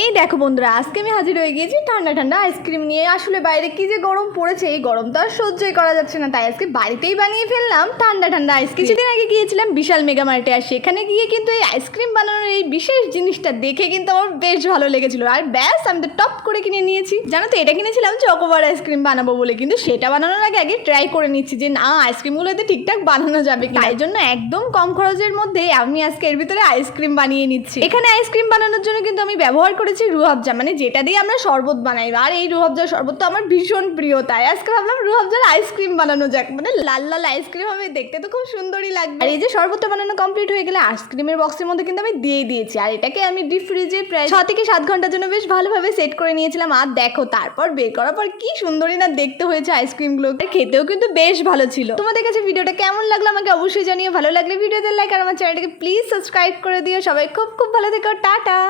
এই দেখো বন্ধুরা, আজকে আমি হাজির হয়ে গিয়েছি ঠান্ডা ঠান্ডা আইসক্রিম নিয়ে। আসলে বাইরে কি যে গরম পড়েছে, এই গরম তো আর সহ্যই করা যাচ্ছে না, তাই আজকে বাড়িতেই বানিয়ে ফেললাম ঠান্ডা ঠান্ডা আইসক্রিম। কিছুদিন আগে গিয়েছিলাম বিশাল মেগা মার্টে, আর সেখানে গিয়ে কিন্তু এই আইসক্রিম বানানোর এই বিশেষ জিনিসটা দেখে কিন্তু আমার বেশ ভালো লেগেছিল। আর ব্যাস আমি তো টপ করে কিনে নিয়েছি। জানো তো, এটা কিনেছিলাম চকোবার আইসক্রিম বানাবো বলে, কিন্তু সেটা বানানোর আগে আগে ট্রাই করে নিচ্ছি যে না আইসক্রিমগুলো এতে ঠিকঠাক বানানো যাবে। তাই জন্য একদম কম খরচের মধ্যে আমি আজকে এর ভিতরে আইসক্রিম বানিয়ে নিচ্ছি। এখানে আইসক্রিম বানানোর জন্য কিন্তু আমি ব্যবহার করেছি রুহাবজা, মানে যেটা দিয়ে আমরা শরবত বানাই। আর এই রুহাবজার শরবত তো আমার ভীষণ প্রিয়, তাই আজকে ভাবলাম রুহাবজার আইসক্রিম বানানো যাক। মানে লাল লাল আইসক্রিম হবে, দেখতে তো খুব সুন্দরই লাগবে। আর এই যে শরবতটা বানানো কমপ্লিট হয়ে গেলে আইসক্রিমের বক্সের মধ্যে কিন্তু আমি দিয়ে দিয়েছি। আর এটাকে আমি ডিপ ফ্রিজে প্রায় 6 থেকে 7 ঘন্টার জন্য বেশ ভালোভাবে সেট করে নিয়েছিলাম। আর দেখো, তারপর বের করার পর কি সুন্দরই না দেখতে হয়েছে আইসক্রিমগুলো, খেতেও কিন্তু বেশ ভালো ছিল। তোমাদের কাছে ভিডিওটা কেমন লাগলো আমাকে অবশ্যই জানিও। ভালো লাগলে ভিডিওতে লাইক, আর আমার চ্যানেলটাকে প্লিজ সাবস্ক্রাইব করে দিও। সবাই খুব খুব ভালো থেকো, টাটা।